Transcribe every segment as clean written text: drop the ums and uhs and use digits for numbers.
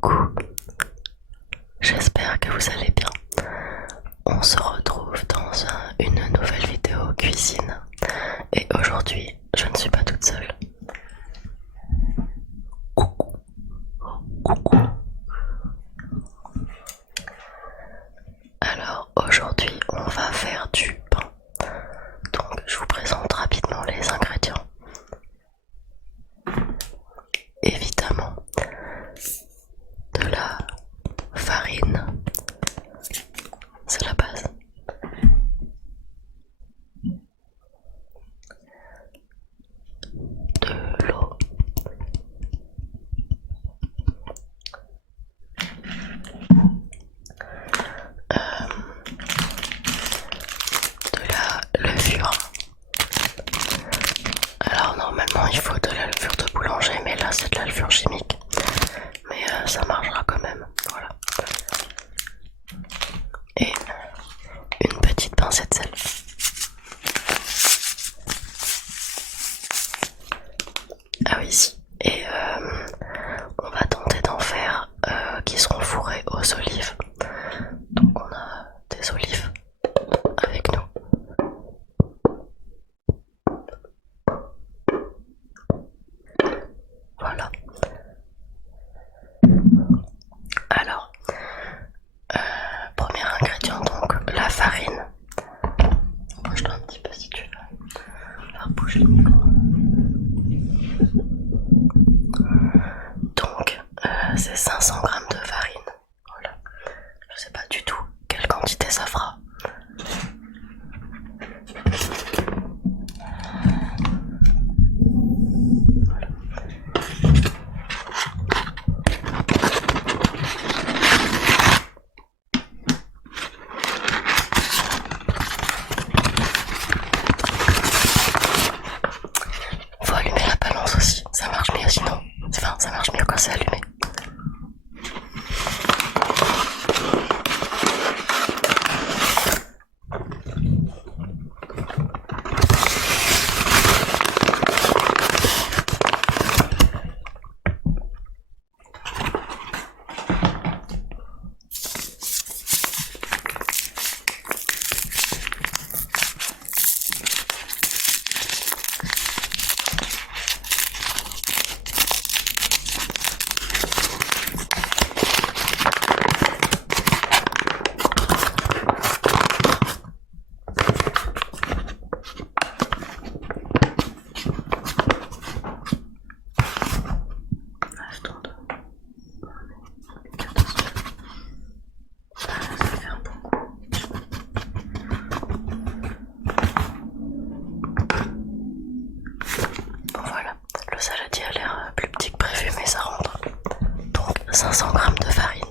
Coucou, j'espère que vous allez bien. On se retrouve dans une nouvelle vidéo cuisine et aujourd'hui je ne suis pas toute seule. Coucou, coucou. Alors aujourd'hui on va faire du pain. Donc je vous présente rapidement les ingrédients. Évidemment de la farine, c'est la base. De l'eau. De la levure. Alors normalement il faut de la levure de boulanger, mais là c'est de la levure chimique. Mais ça marchera quand même, voilà. Et une petite pincée de sel. Ah oui, si. Et on va tenter d'en faire qui seront fourrés aux olives. Donc on a des olives avec nous. Voilà. Alors, premier ingrédient, donc la farine. Bouge-toi un petit peu si tu veux. Alors bouge le micro. Donc, c'est 500 g de farine. Voilà. Je sais pas du tout quelle quantité ça fera. Faut allumer la balance aussi, ça marche mieux sinon. Enfin, ça marche mieux quand c'est allumé. Voilà, le saladier a l'air plus petit que prévu, mais ça rentre. Donc 500 g de farine.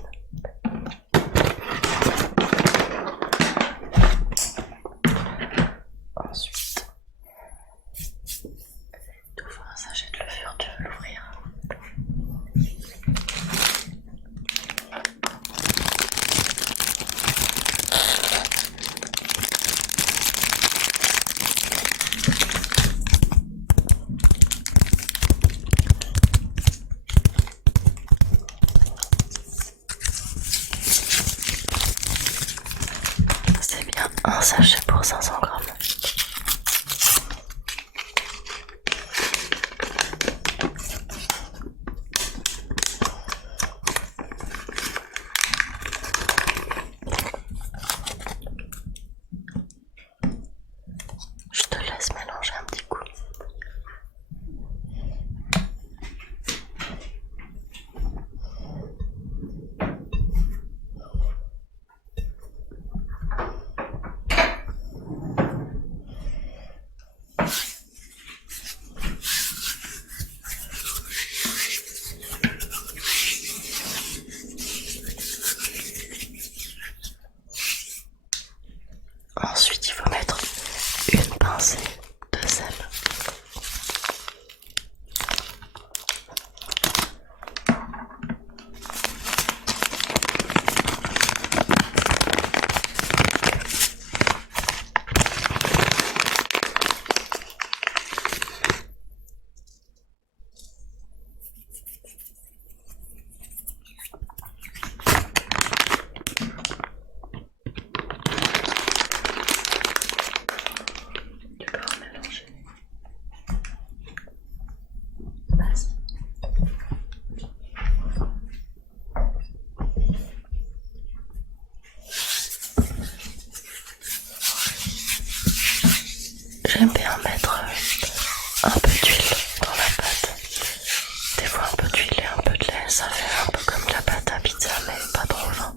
Ensuite, tu ouvres un sachet de levure, tu veux l'ouvrir. C'est bien un sachet pour 500 g. Je te laisse mélanger un petit coup. j'aime bien mettre un peu d'huile dans la pâte. Des fois un peu d'huile et un peu de lait, ça fait un peu comme de la pâte à pizza, mais pas trop fin.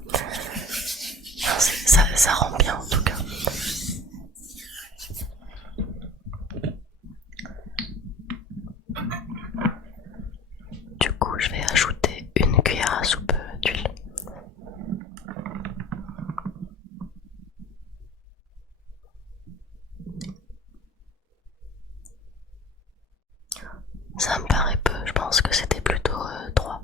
Enfin, ça rend bien en tout cas. Du coup, je vais ajouter une cuillère à soupe d'huile. Ça me paraît peu, je pense que c'était plutôt 3.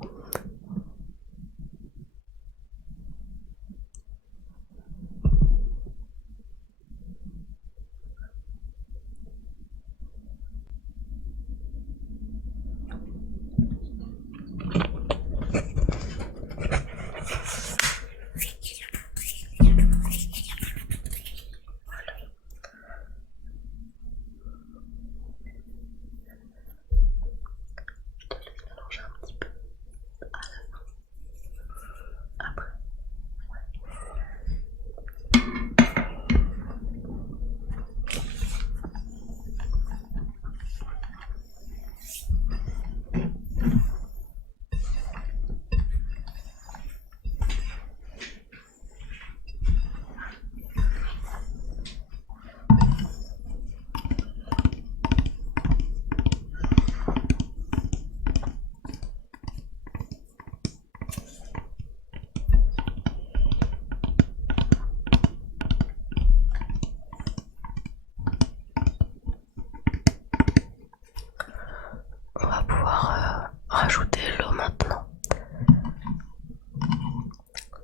On va pouvoir rajouter l'eau maintenant.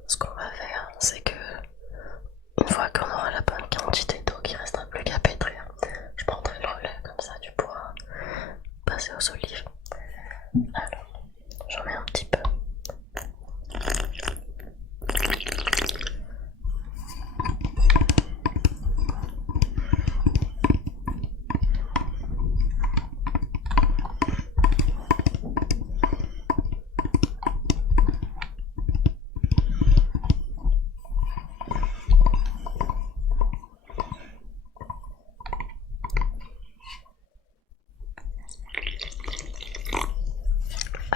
Ce qu'on va faire, c'est que une fois qu'on aura la bonne quantité d'eau, qu'il ne restera plus qu'à pétrir, je prendrai le relais, comme ça tu pourras passer aux olives. Alors, j'en mets un petit peu.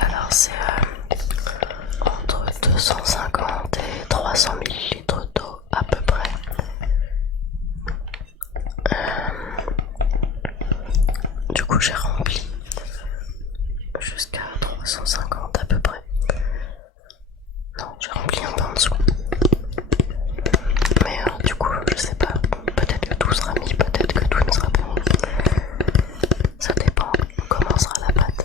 Alors c'est entre 250 et 300 ml d'eau à peu près. Du coup j'ai rempli jusqu'à 350 à peu près. Non, j'ai rempli un peu en dessous. Mais du coup je sais pas, peut-être que tout sera mis, peut-être que tout ne sera pas mis. Ça dépend comment sera la pâte.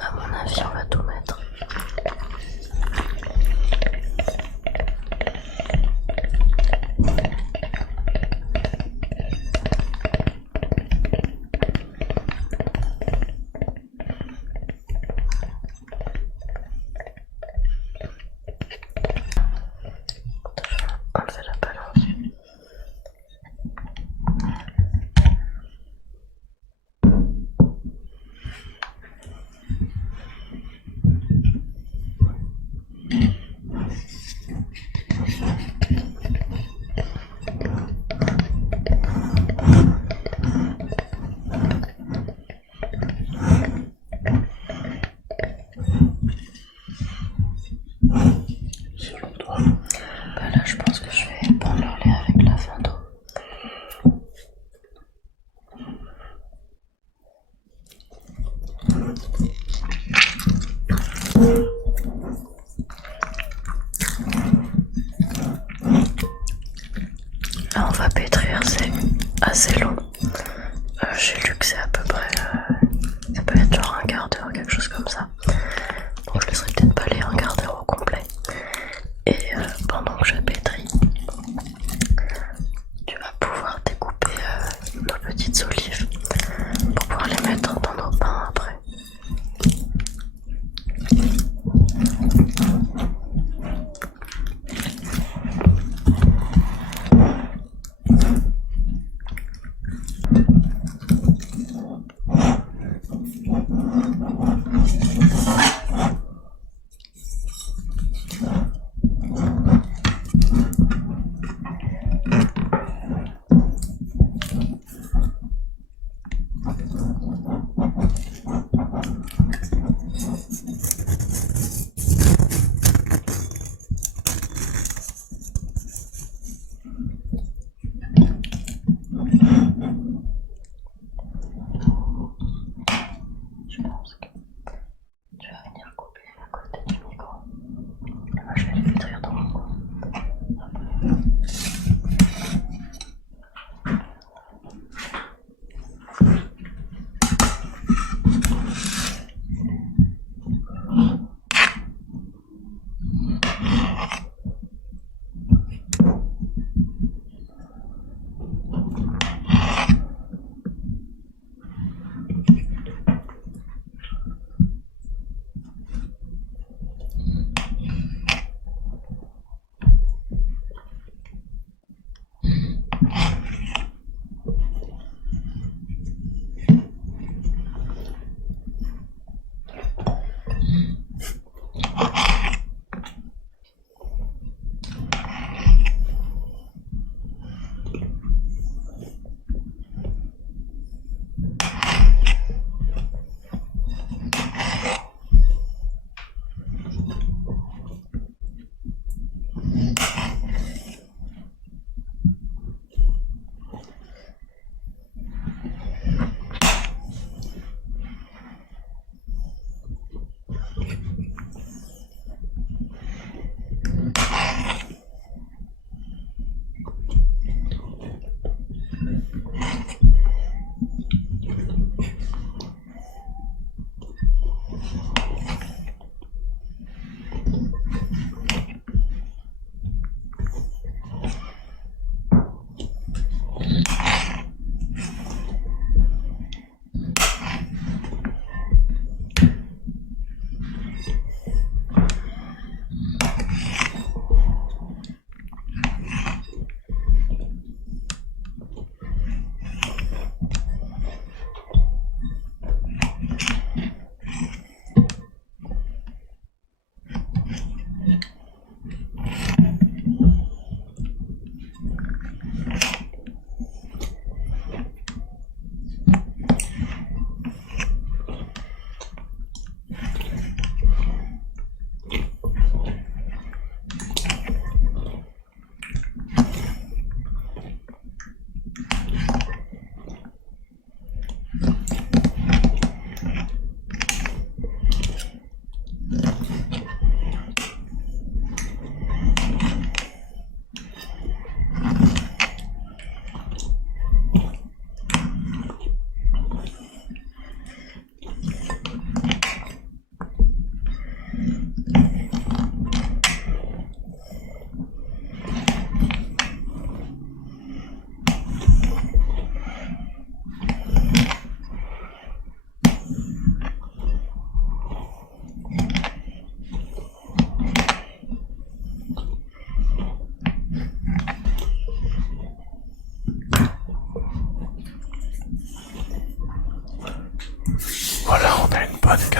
À mon avis, on va tout mettre. On fait la balance. Bah là, je pense que je vais prendre le relais avec la fin d'eau. Là, on va pétrir, c'est assez long. J'ai lu que c'est à peu près. Ça peut être genre un quart d'heure, quelque chose comme ça. Donc, je laisserai peut-être pas aller un quart d'heure au complet. Et pendant que je pétris, tu vas pouvoir découper nos petites olives pour pouvoir les mettre dans nos pains après.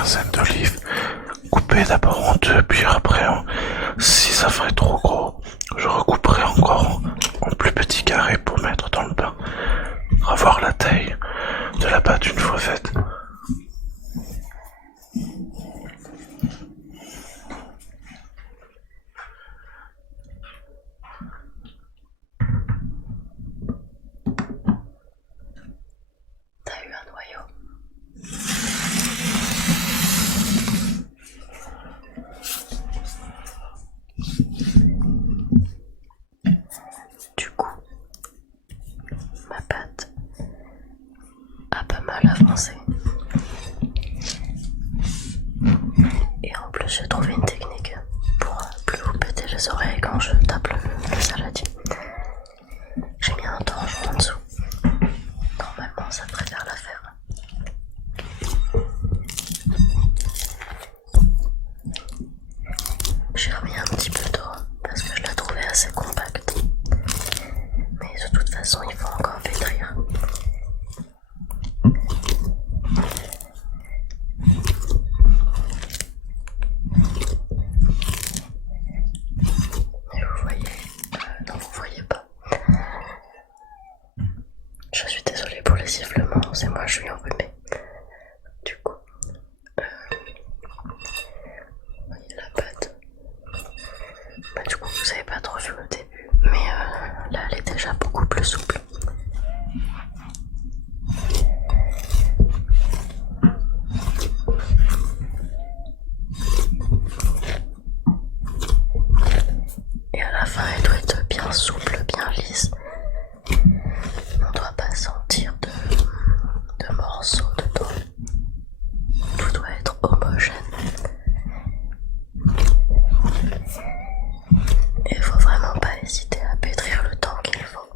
quinzaine d'olives, coupées d'abord en deux, puis après, si ça ferait trop gros, je recouperai encore en plus petits carrés pour mettre dans le pain. Revoir la taille de la pâte une fois faite. T'as eu un noyau. Du coup, ma pâte a pas mal avancé. Et en plus, j'ai trouvé une technique pour plus vous péter les oreilles quand je tape le saladier. J'ai mis un torchon en dessous. Normalement, ça devrait faire l'affaire. J'ai remis un petit peu d'eau parce que je la trouvais assez compacte. Mais de toute façon, il faut encore pétrir. Et vous voyez, non vous voyez pas. Je suis désolée pour les sifflements, c'est moi, je suis enrhumée. Du coup, vous voyez la pâte. Bah, du coup, vous avez pas trop vu au début, mais là, elle est déjà beaucoup plus souple. Et à la fin, elle doit être bien souple, bien lisse. On doit pas sentir de morceaux dedans. Tout doit être homogène. Et il faut vraiment pas hésiter à pétrir le temps qu'il faut.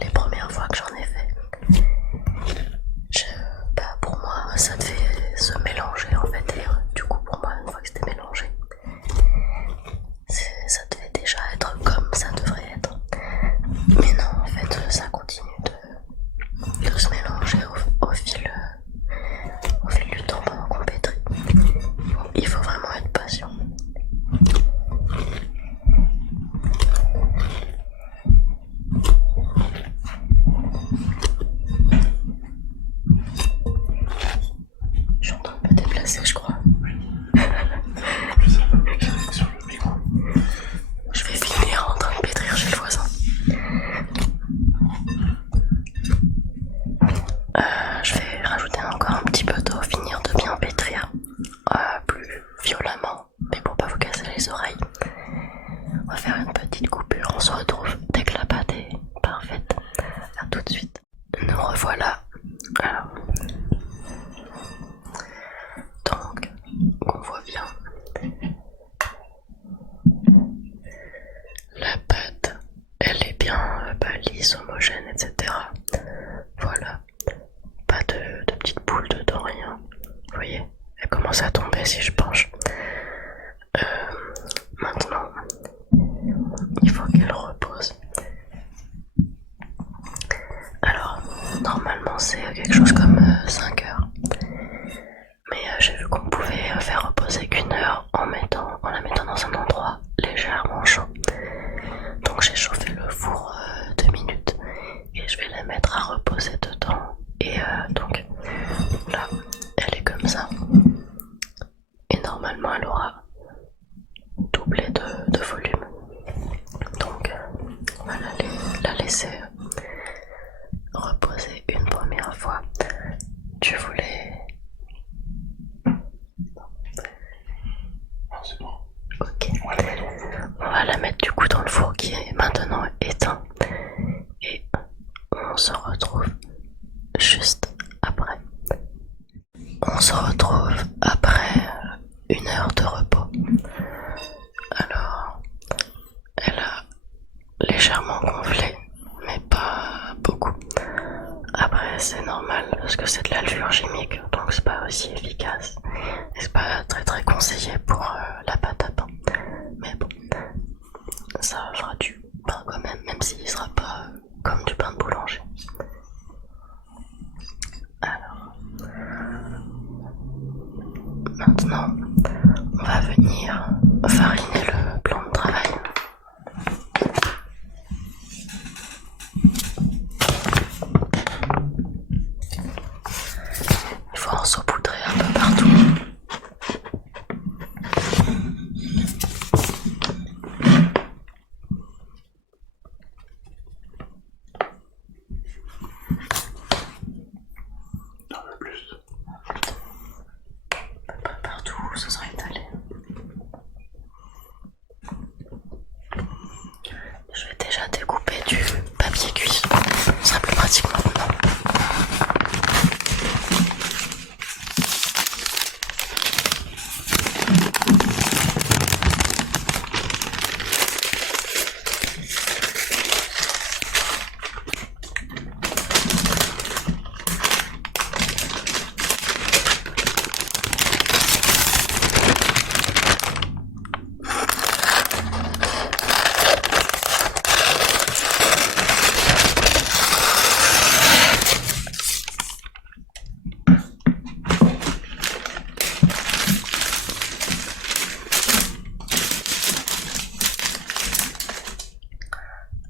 Les premières fois que j'en ai fait, pour moi, ça devait se mélanger en fait. Et du coup, pour moi, une fois que c'était mélangé, ça devait déjà être comme ça devrait être. Mais non, en fait, ça continue de se mélanger au fil du temps pendant qu'on pétrit. Il faut vraiment être patient. Je suis en train de me déplacer, je crois. Je vais finir en train de pétrir chez le voisin. Je vais rajouter encore un petit peu d'eau, finir de bien pétrir plus violemment, mais pour pas vous casser les oreilles. On va faire une petite coupure, on se retrouve dès que la pâte est parfaite. A tout de suite. Nous revoilà. Alors, donc, on voit bien. La pâte, elle est bien lisse, homogène, etc. Voilà. Pas de petites boules dedans, rien. Vous voyez, elle commence à tomber si je penche. Maintenant, il faut qu'elle repose. Alors, normalement c'est quelque chose comme 5 heures. Mais j'ai vu qu'on pouvait faire reposer qu'1 heure en la mettant dans un endroit légèrement chaud. Donc j'ai chauffé le four 2 minutes et je vais la mettre à reposer dedans. Et donc là, elle est comme ça. Et normalement elle aura doublé de volume. Donc on va la laisser reposer une première fois. Tu voulais... C'est bon. Ok. On va la mettre du coup dans le four qui est maintenant éteint. Et on se retrouve juste après. On se retrouve après 1 heure de repos. Alors, elle a légèrement gonflé, mais pas beaucoup. Après, c'est normal parce que c'est de la levure chimique, donc c'est pas aussi efficace. Et c'est pas très conseillé pour la pâte à pain. Mais bon, ça fera du pain quand même s'il sera pas comme du pain de boulanger. Alors, fariner le plan de travail. Il faut en saupoudrer un peu partout. Partout, ça sera étalé. Je vais déjà découper du papier cuisson, ce sera plus pratique maintenant.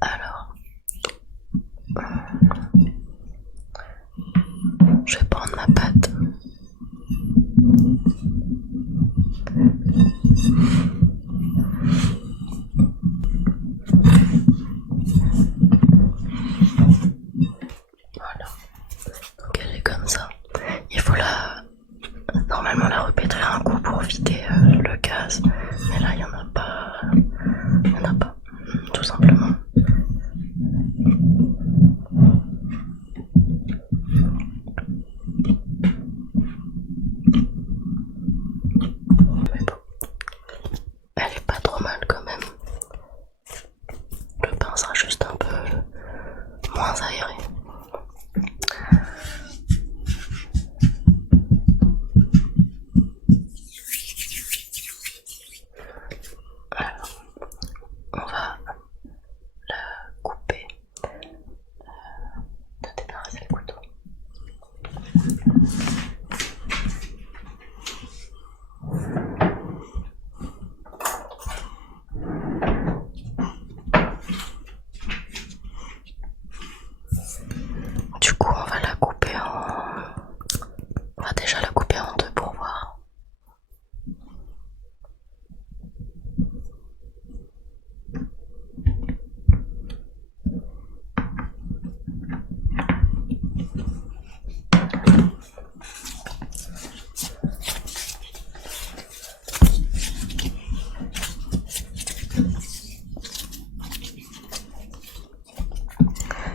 Alors, je vais prendre ma pâte. Voilà, donc elle est comme ça. Il faut normalement la repétrir un coup pour vider le gaz, mais là il n'y en a pas. Il n'y en a pas, tout simplement. Mais bon, elle est pas trop mal quand même. Le pain sera juste un peu moins aéré. Alors, on va la couper. T'as débarrassé le couteau. Du coup, on va la couper on va déjà la couper en deux pour voir.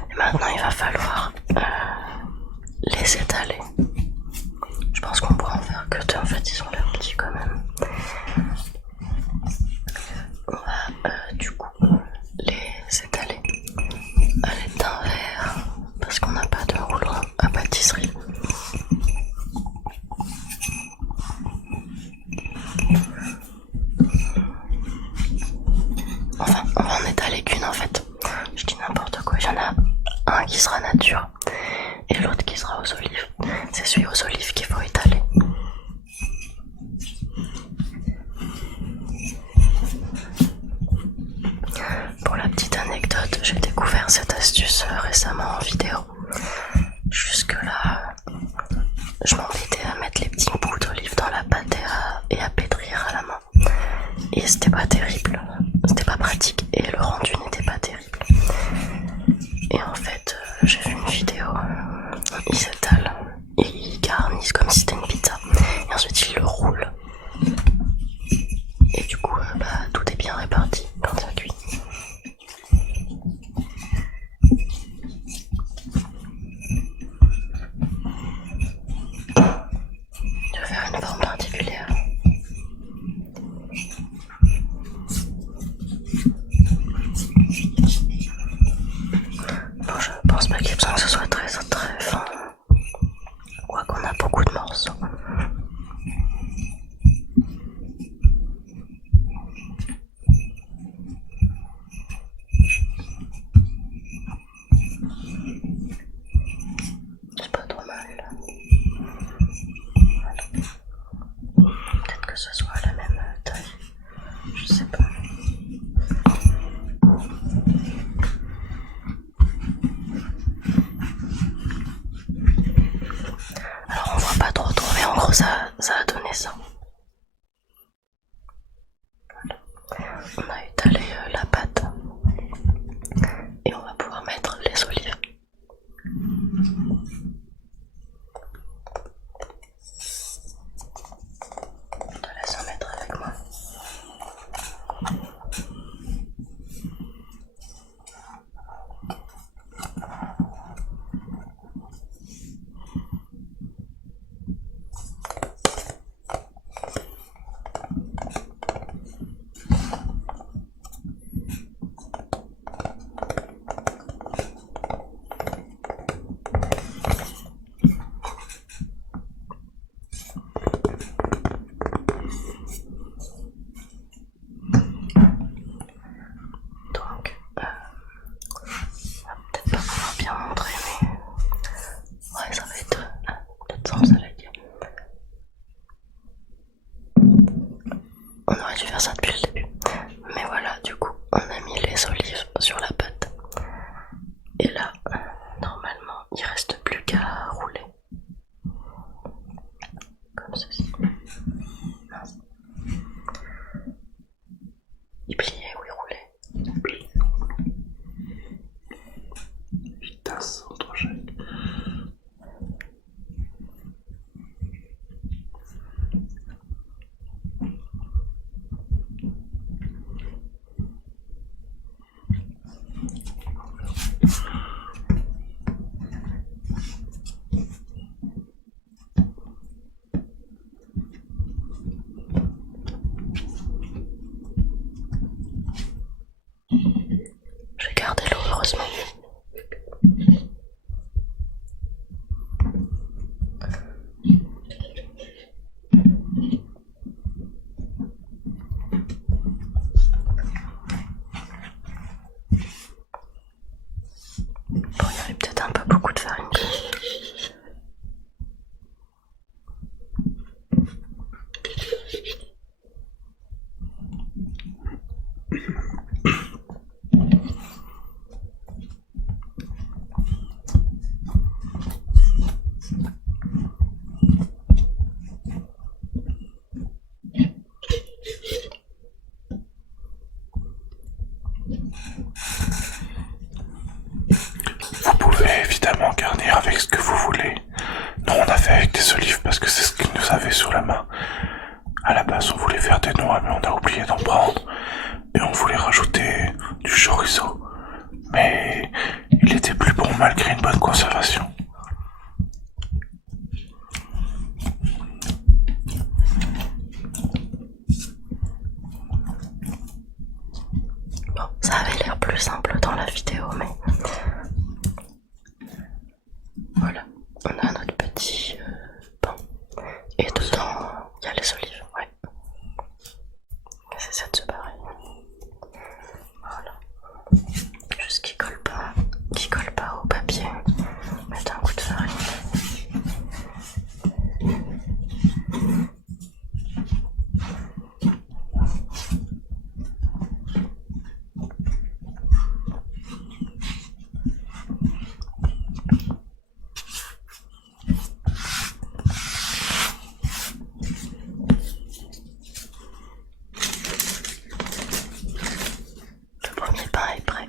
Et maintenant, il va falloir les étaler. Je pense qu'on pourra en faire que deux, en fait, ils ont l'air petits quand même. On va du coup les étaler à l'aide d'un verre, parce qu'on n'a pas de rouleau à pâtisserie. Enfin, on va en étaler qu'une en fait. Je dis n'importe quoi, il y en a un qui sera nature et l'autre qui sera aux olives. C'est celui aux olives qu'il faut étaler. Pour la petite anecdote, j'ai découvert cette astuce récemment en vidéo. Jusque là, je m'embêtais à mettre les petits bouts d'olive dans la pâte et à pétrir à la main. Et c'était pas terrible, c'était pas pratique et le rendu n'était pas terrible. Et en fait, j'ai vu une vidéo, ils s'étalent et ils garnissent comme si c'était une pizza. Et ensuite ils le roulent. Et du coup, tout est bien réparti quand ça cuit. Je vais faire une forme particulière. Bon, je pense pas qu'il y ait besoin que ce soit très fin. Vous pouvez évidemment garnir avec ce que vous voulez. Nous on a fait avec des olives parce que c'est ce qu'ils nous avaient sur la main. À la base on voulait faire des noix mais on a oublié d'en prendre. Et on voulait rajouter du chorizo. Mais il était plus bon malgré une bonne conservation. Bon, ça avait l'air plus simple dans la vidéo, mais voilà, on a notre petit pain et dedans il y a les olives, ouais. C'est ça de se barrer. Voilà. Juste qui colle pas au papier. Mettre un coup de farine. Le premier pain est prêt.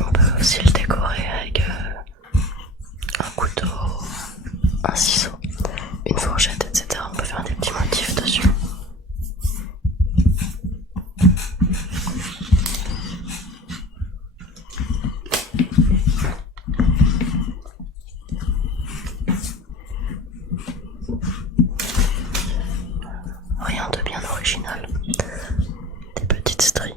On peut aussi le décorer avec un couteau, un ciseau, une fourchette, etc. On peut faire des petits motifs dessus. Rien de bien original. Des petites stries.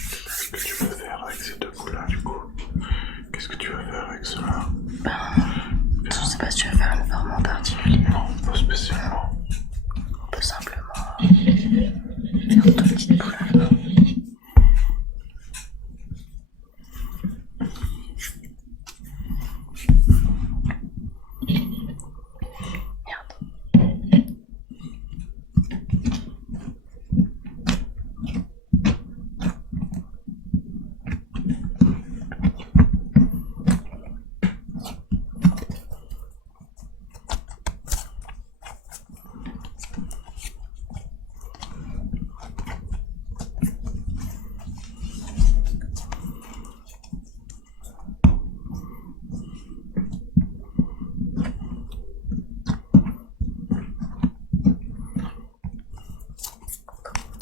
Qu'est-ce que tu veux faire avec ces deux bouts-là du coup? Qu'est-ce que tu veux faire avec cela? Je sais pas si tu vas faire une forme en particulier. Non, pas spécialement. On peut simplement faire deux petites boules à la Merde.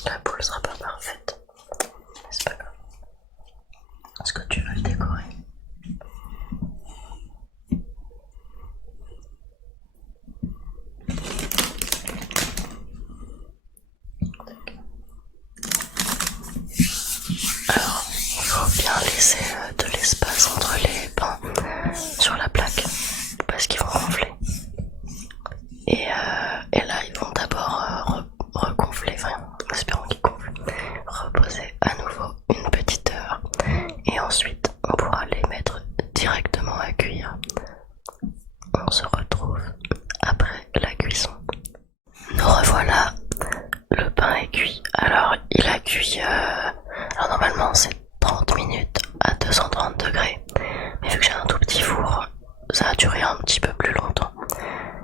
La boule sera pas parfaite, mais c'est pas grave. Est-ce que tu veux le décorer? Alors, il faut bien laisser de l'espace entre les pains sur la plaque parce qu'ils vont gonfler. Et là, ils vont d'abord regonfler, enfin, espérons qu'ils gonflent, reposer à nouveau une petite heure. Et ensuite, on pourra les mettre directement à cuire. On se retrouve après la cuisson. Nous revoilà, le pain est cuit. Alors, il a cuit, alors normalement c'est 30 minutes à 230 degrés. Mais vu que j'ai un tout petit four, ça a duré un petit peu plus longtemps.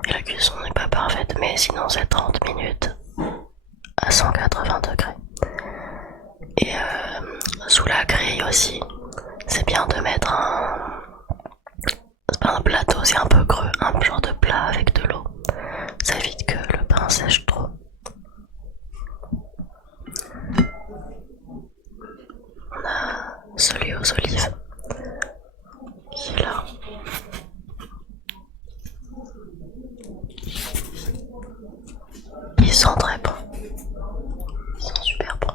Et la cuisson n'est pas parfaite, mais sinon c'est 30 minutes à 180 degrés. Et sous la grille aussi, c'est bien de mettre c'est pas un plateau, c'est un peu creux, un genre de plat avec de l'eau. Ça évite que le pain sèche trop. On a celui aux olives qui est là. Ils sont très bons. Ils sont super bons.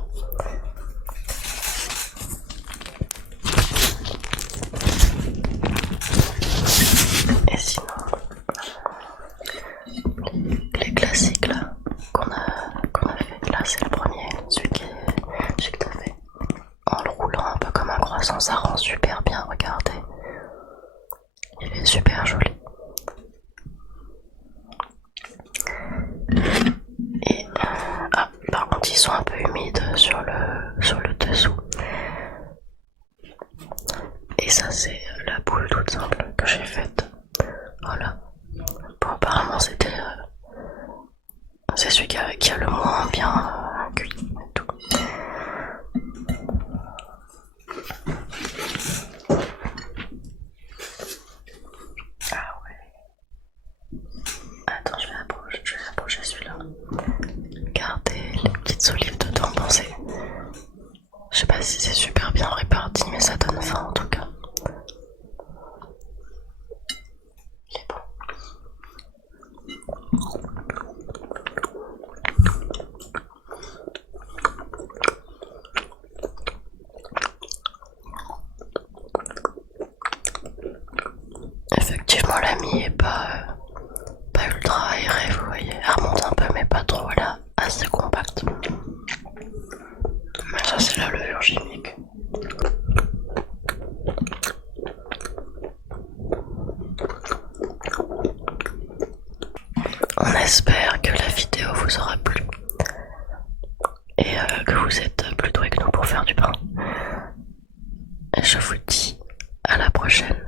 ça c'est la boule toute simple que j'ai faite. Voilà. Bon, apparemment c'était c'est celui qui a le moins bien cuit et tout. Ah ouais. Attends, je vais approcher celui-là. Regardez les petites olives dedans. Bon, je sais pas si c'est super bien réparti, mais ça donne faim en tout cas. Il est bon. Effectivement, la mie est pas ultra aérée, vous voyez. Elle remonte un peu, mais pas trop, elle est assez compacte. Mais ça, c'est la levure chimique. On espère que la vidéo vous aura plu et que vous êtes plus doués que nous pour faire du pain. Et je vous dis à la prochaine.